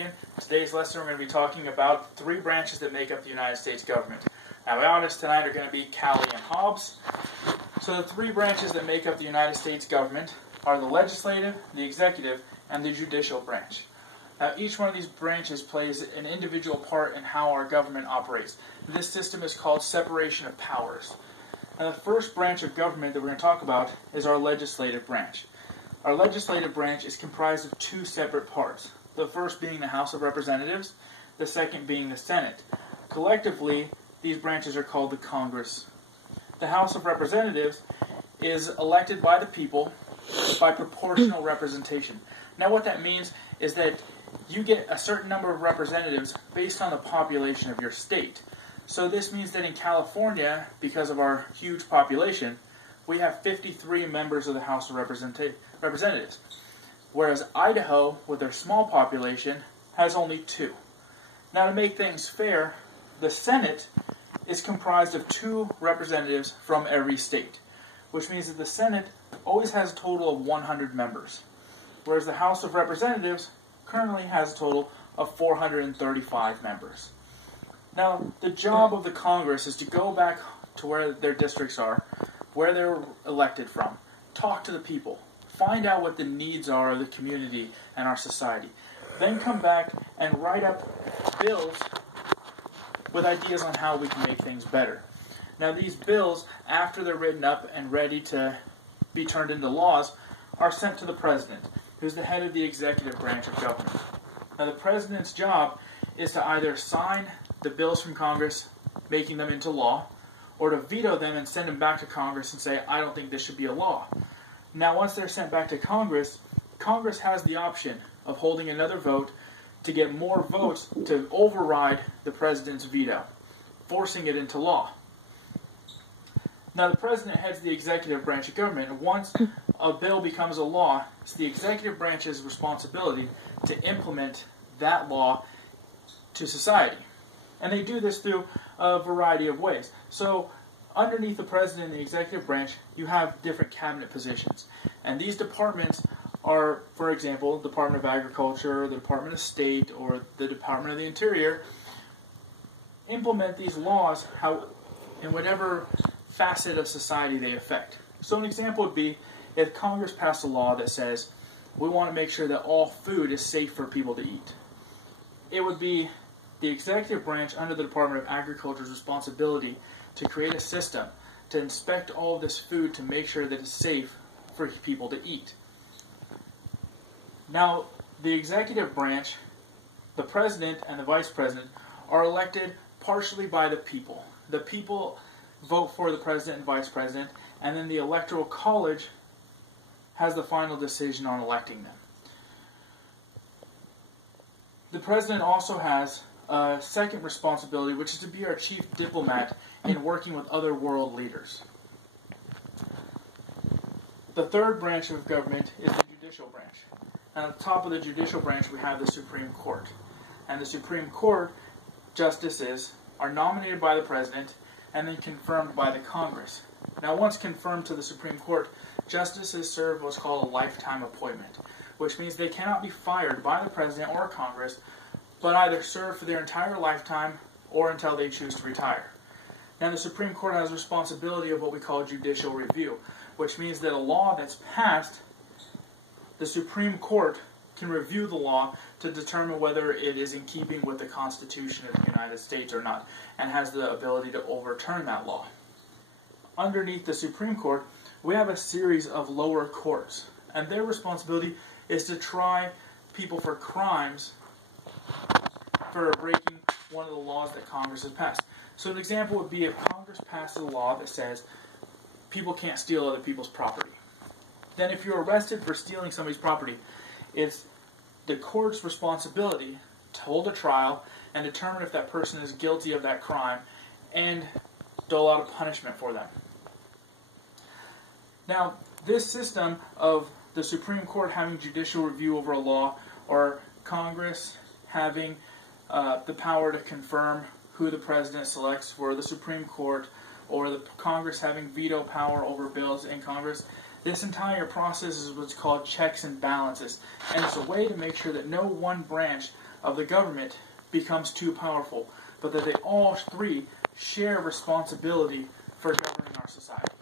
begin. Today's lesson we're going to be talking about three branches that make up the United States government. Now, my audience tonight are going to be Callie and Hobbs. So the three branches that make up the United States government are the legislative, the executive, and the judicial branch. Now, each one of these branches plays an individual part in how our government operates. This system is called separation of powers. Now, the first branch of government that we're going to talk about is our legislative branch. Our legislative branch is comprised of two separate parts. The first being the House of Representatives, the second being the Senate. Collectively, these branches are called the Congress. The House of Representatives is elected by the people by proportional representation. Now, what that means is that you get a certain number of representatives based on the population of your state. So this means that in California, because of our huge population, we have 53 members of the House of Representatives, whereas Idaho, with their small population, has only 2. Now, to make things fair, the Senate is comprised of 2 representatives from every state, which means that the Senate always has a total of 100 members, whereas the House of Representatives currently has a total of 435 members. Now, the job of the Congress is to go back to where their districts are, where they're elected from, talk to the people, find out what the needs are of the community and our society, then come back and write up bills with ideas on how we can make things better. Now, these bills, after they're written up and ready to be turned into laws, are sent to the President, who's the head of the executive branch of government. Now, the President's job is to either sign the bills from Congress, making them into law, or to veto them and send them back to Congress and say, I don't think this should be a law. Now, once they're sent back to Congress, Congress has the option of holding another vote to get more votes to override the President's veto, forcing it into law. Now, the President heads the executive branch of government, and once a bill becomes a law, it's the executive branch's responsibility to implement that law to society. And they do this through a variety of ways. So, underneath the President and the executive branch, you have different cabinet positions. And these departments are, for example, the Department of Agriculture, the Department of State, or the Department of the Interior, implement these laws in whatever facet of society they affect. So an example would be if Congress passed a law that says we want to make sure that all food is safe for people to eat. It would be the executive branch under the Department of Agriculture's responsibility to create a system to inspect all of this food to make sure that it's safe for people to eat. Now, the executive branch, the President and the Vice President, are elected partially by the people. The people vote for the President and Vice President, and then the Electoral College has the final decision on electing them. The President also has a second responsibility, which is to be our chief diplomat in working with other world leaders. The third branch of government is the judicial branch. And at the top of the judicial branch, we have the Supreme Court. And the Supreme Court justices are nominated by the President and then confirmed by the Congress. Now, once confirmed to the Supreme Court, justices serve what's called a lifetime appointment, which means they cannot be fired by the President or Congress, but either serve for their entire lifetime or until they choose to retire. Now, the Supreme Court has responsibility of what we call judicial review, which means that a law that's passed, the Supreme Court can review the law to determine whether it is in keeping with the Constitution of the United States or not, and has the ability to overturn that law. Underneath the Supreme Court, we have a series of lower courts, and their responsibility is to try people for crimes for breaking one of the laws that Congress has passed. So an example would be if Congress passed a law that says people can't steal other people's property. Then if you're arrested for stealing somebody's property, it's the court's responsibility to hold a trial and determine if that person is guilty of that crime and dole out a punishment for them. Now, this system of the Supreme Court having judicial review over a law, or Congress having the power to confirm who the President selects for the Supreme Court, or the Congress having veto power over bills in Congress, this entire process is what's called checks and balances. And it's a way to make sure that no one branch of the government becomes too powerful, but that they all three share responsibility for governing our society.